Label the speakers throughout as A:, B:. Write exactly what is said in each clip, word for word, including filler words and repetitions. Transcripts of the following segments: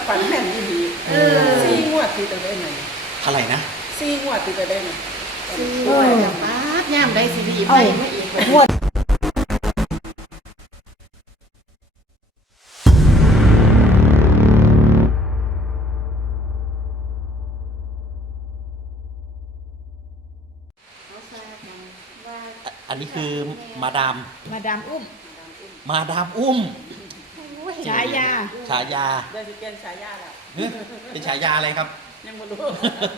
A: ฝันแม่นดีเออสี่งวดติดได้ไหม
B: เท่าไหร่นะ
A: สี่งวดติดได้ไหม
C: สี่งวดกับป้าย่ามได้สิดีไปไม่อีกงวด
B: อันนี้คือมาดาม
C: มาดามอุ้ม
B: มาดามอุ้ม
C: ฉายา
B: ฉายา
A: ได้ที่เป็นฉายาแล้ว
B: เป็นฉายาอะไรครับ
A: ยังไม่รู้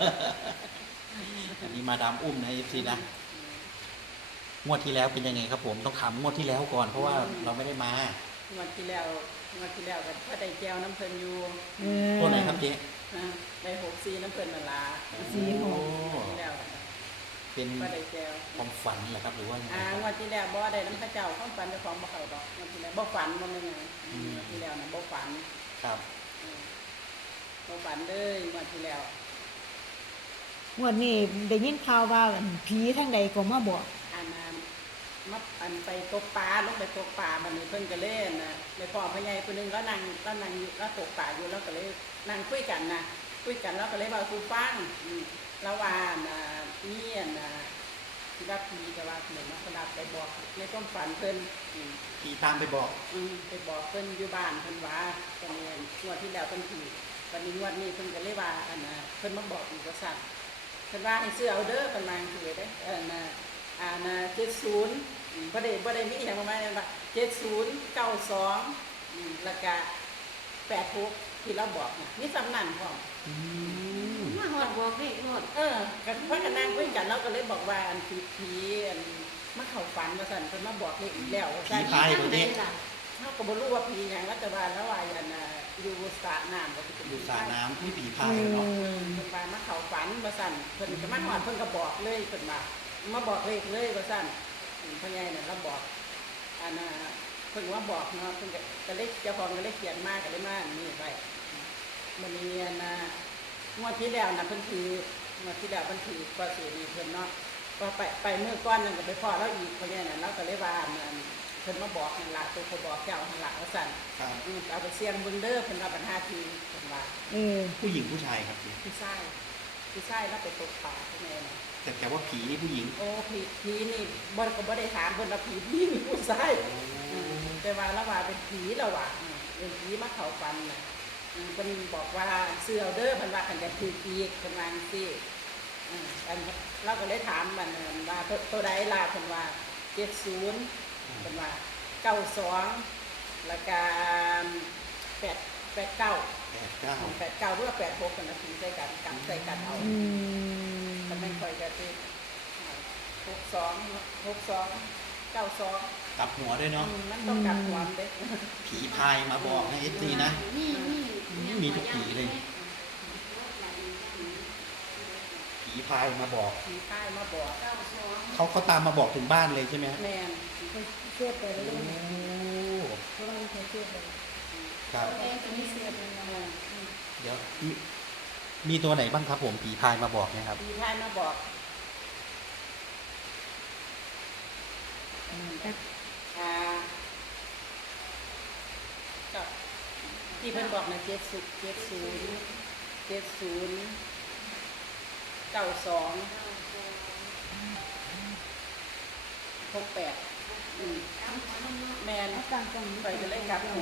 B: อันนี้มาดามอุ้มนะเอฟซีนะงวดที่แล้วเป็นยังไงครับผมต้องถามงวดที่แล้วก่อนเพราะว่าเราไม่ได้มาง
A: วดที่แล้วงวดที่แล้วกันพระได้แก้วน้ำเพลินอยู่
B: ตัวไหนครับเจ๊
A: ได้หกซีน้ำเพลินนาลา
C: สี่หก
A: ที่แล้ว
B: เป็น
A: พระได้แก้ว
B: ความฝันเหรอครับหรือว่า
A: อ่างวดที่แล้วบ่ได้น้ำพระเจ้าความฝันเจ้าของบ่เขาดอกงวดที่แล้วบ่ฝันบ่ไม่ไงงวดที่แล้วนะบ่ฝัน
B: ครับ
A: บ่ฝันเลยงวดที่แล้ว
C: งวดนี้ได้ยินข่าวว่าผีทั้งใดก็มาบอก
A: อันนั้นมาอันไปตกปลาลงไปตกปลามันนี่เพิ่นก็เล่นนะในพ่อพญายคนนึงก็นั่งก็นั่งอยู่ก็ตกปลาอยู่แล้วก็เลยนั่งคุยกันนะคุยกันแล้วก็เลยว่าคือฟังระหว่างนี่นะที่ว่าผีแต่ว่าเหมือนมาสลับไปบอกในต้นฝันเพิ่น
B: ผีตามไปบอก
A: ไปบอกเพิ่นอยู่บ้านเพิ่นว่าตอนนี้งวดที่แล้วเพิ่นผีตอนนี้งวดนี้เพิ่นก็เลยว่าอันน่ะเพิ่นมาบอกอีกว่าสั่นเพิ่นว่าให้ซื้อเอาเด้อเพิ่นมาคือได้เออน่ะอ่าน่ะเจ็ดศูนย์บ่ได้บ่ได้มีอย่างประมาณนั้นว่าเจ็ดศูนย์เก้าสองแล้วก็แปดหกที่เราบอกน่ะมีสำนันพร้อม
C: มาหอดบอกให้หอด
A: เออกันเพราะกันนั่งคุยกันเราก็เลยบอกว่าอันผีผีอันมาเข้าฝันว่าสั่นเพิ่นมาบอกเลขอีกแล้ว
B: ผีพายตัวนี้
A: เฮาก็บ่รู้ว่าผีหยังรัฐบาลแล้วว่าอันน่ะอยู่สระน้ำก็สิ
B: อยู่สระน้ำที่ผีพายเนาะ
A: เพิ่นว่ามาเข้าฝันว่าสั่นเพิ่นก็มาฮอดเพิ่นก็บอกเลยเพิ่นว่ามาบอกเลขเลยว่าสั่นพ่อใหญ่น่ะเราบอกอันน่ะเพิ่นว่าบอกเนาะเพิ่นก็ก็เลยเจ้าของก็เลยเขียนมาก็เลยมานี่ไว้มันมีอันน่ะงวดที่แล้วน่ะเพิ่นคืองวดที่แล้วเพิ่นคือก็สิมีเพิ่นเนาะก็ไปไปเมื่อก้อนนึงก็ไปพ้อแล้วอีกพ่อใหญ่น่ะเราก็เลยว่าอันเพิ่นมาบอกนั่นล่ะตัวเขาบอกเจ้าหั่นล่ะว่าสั่นครับอือเอาไปเสี่ยงเบิ่งเด้อเพิ่นว่าปัญหาทีเพิ่นว่า
C: เออ
B: ผู้หญิงผู้ชายครับ
A: ผู้ชายผู้ชายแล้วไปตกปลาพ่อใหญ่น่ะ
B: แต่แต่ว่าผีนี่ผู้หญิง
A: โอ้ผีผีนี่บ่ก็บ่ได้ถามเพิ่นว่าผีผู้หญิงผู้ชายแต่ว่าละว่าเป็นผีแล้วว่าเป็นผีมาเข้าฝันน่ะเพิ่นบอกว่าเสื้อเด้อเพิ่นว่าคันจะถืออีกเพิ่นว่าจังซี่อ่าอันเราก็เลยถามมันว่าตัวใดล่ะเพิ่นว่าเจ็ดศูนย์เพิ่นว่าเก้าสองแล้วก็แปด แปดเก้า
B: แปดเก้า
A: แปดเก้าหรือว่าแปดหกกันนะถึงใส่กันกันใส่กันเอามันไม่ค่อยจะติดหกสองหกสองเก้าสอง
B: กลับหัวด้วยเนาะ
A: มันต้องกลับหัวเด้
B: ผีพายมาบอกให้เอฟซีนะมีทุกผีเลยผีพายมาบอก
A: ผีพายมาบอก
B: เขาเขาตามมาบอกถึงบ้านเลยใช่ไหม
A: แมน
C: เชื่อไปเลย
A: เพราะมันเชื่อไป
B: ครับ
A: เอ๊ะจะมีเชื่อไปนะ
B: เดี๋ยวมีตัวไหนบ้างครับผมผีพายมาบอกนะครับ
A: ผีพายมาบอกอ่าก็ที่เพิ่นบอกนะเจ็ดศูนย์เจ็ดศูนย์เจ็ดศูนย์เก้าสองหกแปดแมนไปจะเล่นกับหัว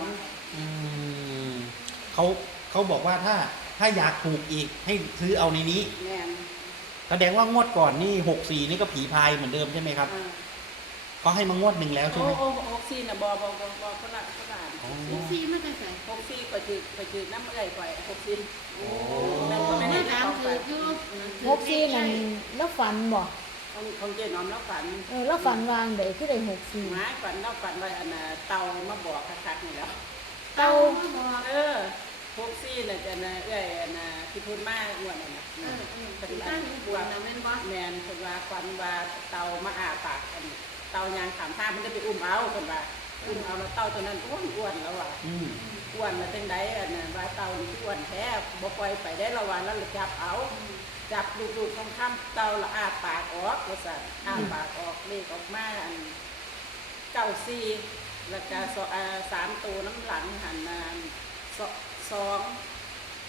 B: เขาเขาบอกว่าถ้าถ้าอยากถูกอีกให้ซื้อเอาในนี้
A: แมน
B: แสดงว่างวดก่อนนี่หกสี่นี่ก็ผีพายเหมือนเดิมใช่ไหมครับก็ให้มางวดหนึ่งแล้วใช่ไหม
A: โอ้โหหกสี่น่ะบอบอบอบอขนาดขนาด
C: หกสี่ไม่เคยใส่
A: หกสี่ไปจืดไปจืดน้ำอะไรไปหกสี่
B: โอ้
C: ไม่ได้ถามคือคือหกสี่นั่นแล้วฝันบ่
A: ของเจน้อมแล้วฝัน
C: เออแล้วฝันวางเด็กคือได้หกสี่
A: หมาฝันแล้วฝันว่าอันน่ะเตามาบอกคักๆนี่แล้ว
C: เตา
A: เออหกสี่น่ะจะน่ะเอ้ยอันน่ะที่พูดมากอ้วนน่ะนะ
C: เออปฏิบัติบวชนะแม่นบ่
A: แม่นเพิ่นว่าฝันว่าเตามาอ้าปากอันเตายางถามท่ามันจะไปอุ้มเอาคนว่าอุ้มเอาแล้วเตาตัวนั้นอ้วนอ้วนแล้วว่ะอ้วนแล้วจังไดอันน่ะว่าเตานี่อ้วนแท้บ่ปล่อยไปได้ละวันแล้วจับเอาจับลูกๆของค่ำเตาละอ้าปากออกว่าซั่นอ้าปากออกเลขออกมาอันเก้าสี่แล้วก็สามตัวน้ำหลังหันมาสอง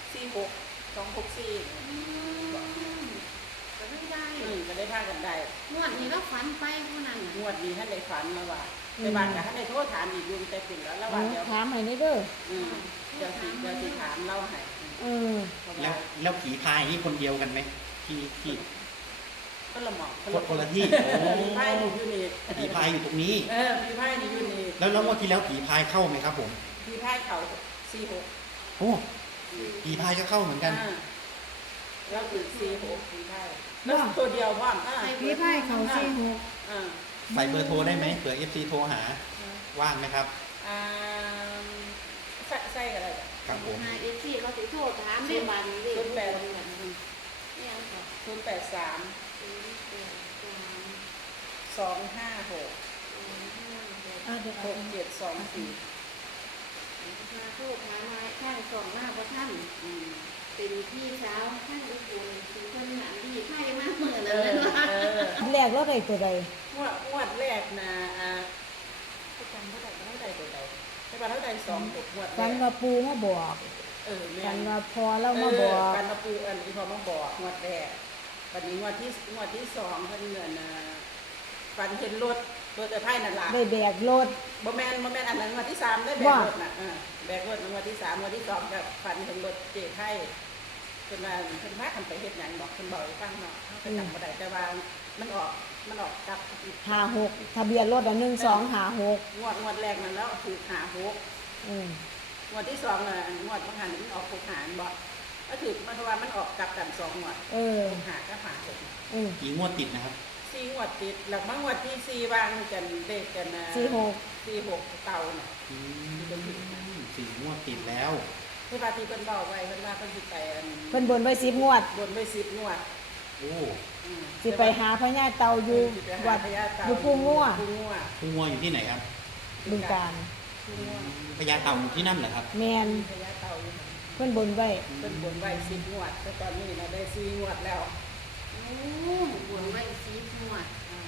A: สี่หกสองหกสี่
D: อืมก็ไม่ได้
A: อืมก็ได้พากันได้
D: งวดนี้เราฝันไปเท่านั้น
A: งวดนี้ท่านได้ฝันมาว่าแต่บางกับท่านได้โทษถามอีกอยุ่งแต่เป็นแล้วแล้ว
C: เอา
A: ว่าเดี๋ยว
C: ถามให้ได้เด้อ
A: อืมเดี๋ยวสิเดี๋ยวสิถามเล่าให้
C: เออ
A: เพราะ
B: แล้ว
A: ว่า
B: แล้วผีพายนี่คนเดียวกันไหมที่ที่
A: คนละหมอก
B: คนคนละที่โอ้
A: ผีพายนี่อยู่นี่
B: ผีพายอยู่ตรงนี้
A: เออผีพายนี่อยู่นี่
B: แล้วแล้วงวดที่แล้วผีพายเข้าไหมครับผม
A: ผีพายเขาสี่หก
B: โอ้ผีพายก็เข้าเหมือนกัน
A: อ่าแล้วคือสี่หกผีพายแล้วตัวเดียวพ่อมอ่า
C: พี่ไพ่เขาสี่หก
A: อ่า
B: ใส่เบอร์โทรได้ไหมเผื่อเอฟซีโทรหาว่างไหมครับ
A: อ่าใส่ใส่กันอะไรกัน
B: ครับผม
D: นายเอซี่เราสิโทษถามได้บันเด้
A: ศูนย์แปด
D: เนี่ยค่ะ
A: ศูนย์แปดสาม
D: ศูนย์แปดสาม
A: สองห้าหก
D: ศูนย์ห้าหก
C: อ่ะเดี๋ยว
A: ห
C: เอา
A: กเจ็ดสองสี่
D: มาโทษถามนายท่านสองหน้าพระท่าน
A: อืม
D: เป็นพี่สาวท่านอุบุญคือคนหนังดีไพ่มากเหมือน
A: เอ
D: เลย
A: อ
D: ว่า
A: เออ
C: แรกแล้วได้ตัวใด
A: งวดงวดแรกนะอ่าก็จำเท่าไหร่เท่าไหร่ตัวใดใช่ป่ะเท่าไหร่สองหกงวดแร
C: ฟัน
A: ก
C: ว่าปูมาบอก
A: เออแม่
C: ฟัน
A: น
C: ว่าพอเรามาบอก
A: กันมาปูอันที่พอมาบอกงวดแรกวันนี้งวดที่งวดที่สองเพิ่นเงินนะฟันเห็นรถรถแต่ไพ่นั่นล่ะ
C: ได้แบกรถ
A: บ่แม่นบ่แม่นอันนั้นงวดที่สามได้แบก
C: ว่า
A: รถน่ะเออแบกรถงวดที่สามงวดที่สองก็ฟันเห็นรถเจ๊ไพ่เพิ่นว่าเพิ่นพากันไปเฮ็ดหยังบอกเพิ่นบอกให้ฟังเนาะเฮาก็จำบ่ได้แต่ว่ามันออกมันออกกลับ
C: หาหกทะเบียนรถอ่ะหนึ่งสองหาหก
A: งวดงวดแรกนั่นแล้วคือหาหก
C: อืม
A: งวดที่สองน่ะงวดบางหันมันออกหกหารบ่ก็ถือมันเพราะว่ามันออกกลับกันสองงวด
C: เออ
A: หกหาก็หาหก
C: เออ
B: กี่งวดติดนะครับ
A: สี่งวดติดหลักมางวดที่สี่วางกันเลขกันนะ
C: สี่หก
A: สี่หกเตาน่ะ
B: อืมสี่งวดติดแล้ว
A: เพื่อว่าที่เพิ่นบอกไว้เพิ่นว่าเพิ่นสิไปอัน
C: เพิ่นบนไว้สิบงวด
A: บนไว้สิบงวด
B: โอ้
A: อืม
C: สิไปหาพญาเตาอยู่
A: สิไปหา
C: วัด
A: พญาเต่า
C: อยู่ภูงัว
A: ภูงัว
B: ผู้งัวอยู่ที่ไหนครับ
C: บึงการ
A: ภูงัว
B: พญาเต่าอยู่ที่นั่นเหรอครับ
C: แมน
A: พญาเต่าอยู่
C: เพิ่นบนไว้
A: เพิ่นบนไว้สิบงวดแต่ตอนนี้นะได้สี่งวดแล้ว
D: โอ้บวงไว้สีหวด
A: อ่า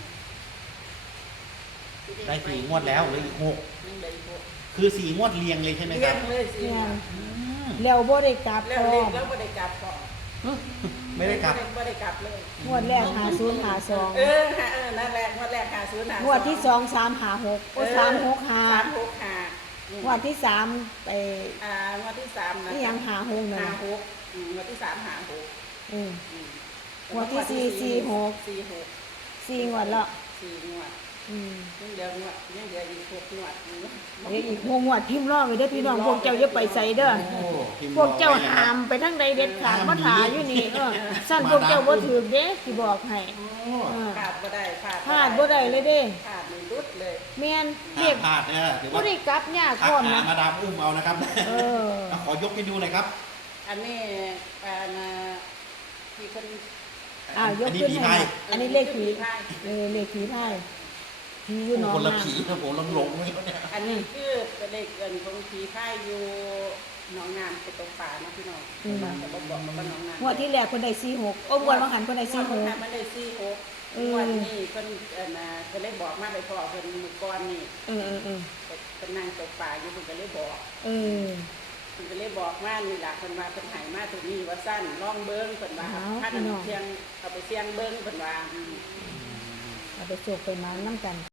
B: ได้สี่งวดแล้วเหลืออีกหก
A: ยังได้หก
B: คือสี่งวดเรียงเลยใช่ไหมค
A: เลี้ย
B: รับ
A: งเลยสี่งวด
B: อืม
C: แล้วบ่ได้กลับ
A: แล้
C: พ
A: ว
C: ร้อ
A: เล็ก
C: ม
A: แล้วบ่ได้กลับก่อน
B: ไม่ได้กลับ
A: บ่ได้กลับเลย
C: งวดแรกหาศูนย์หาสอง
A: เออหาเออนั่นแหละงวดแรกหาศูนย์หาง
C: วดที่สองสามหาหกโอ้สามหกหา
A: สามหกหาอืม
C: งวดที่สามไป
A: อ่างวดที่สามนะ
C: นี่ยังหาหงน่ะ
A: หาหกอืมงวดที่สามหาหก
C: อืม
A: อืม
C: งวดที่สี่สี่หก
A: สี่หก
C: สี่งวดแล้ว
A: สี่งวด
C: อืม
A: ยังเหลืองวดยังเหลืออีกหกงวดอืม
C: เดี๋ยวอีกหกงวดพิมพ์รอไว้เด้อพี่น้องพวกเจ้าอย่าไปใส่เด้อ
B: โอ้พิมพ์
C: พวกเจ้า
B: รอไนะค
C: หา
B: รับ
C: มไปทั้งใดเด็ดขาดมาถาอยู่นี่เออสั่นพวกเจ้าบ่ถือเด้สิบอกให้
B: โอ้
C: เออ
A: ขาดบ่ได้ขาด
C: พลาดบ่ได้เลยเด้
A: ขาดเลยรุดเลย
C: แม่น
B: ห้า
C: เรียก
B: มพลาดนะหรือ
C: บ่
B: ว่า
C: ได้กลับยาก
B: ทั
C: พ
B: ก
C: ร้อม
B: หา
C: นะ
B: มาดามอุ้มเอานะครับ
C: เออ
B: ขอยกให้ดูหน่อยครับ
A: อันนี้อ่านะที่คน
C: อ้าวยก
B: อันนี้
C: ขึ้น
B: ผี
C: ให้
B: พาย
C: อันนี้เลขผี
A: พาย
C: เออเลขผีพายผีอยู่หนอง
B: คนละ
C: น้ำ
B: ผีครับผมลงหลงเลยเนี่ย
A: อันนี้คือเป็นเลขเงินของผีพายอยู่หนองนานไปตรงป่าเนาะพี่น้องแต่บ่บอกว่าหนองนาน
C: งวดที่แรกเพิ่นได้สี่หกโอ้งวดบางหันเพิ่นได้สี่หก
A: มันได้สี่หก
C: เออ
A: วันนี้เพิ่นเอ่อนะเพิ่นเลยบอกมาไปพอเพิ่นมื้อก่อนนี่
C: เออเออเออ
A: เพิ่นนั่งตกปลาอยู่เพิ่นก็เลยบอก
C: เออ
A: เพิ่นก็เลยบอกมานี่ล่ะเพิ่นว่าเพิ่นให้มาตรงนี้ว่าสั้นลองเบิ่งเพิ่นว่า
C: อ้าว
A: ถ้า
C: พี่น้อง
A: เสียงเอาไปเสียงเบิ่งเพิ่นว่าอืม
C: เอาไปโชคไปมาน้ำกัน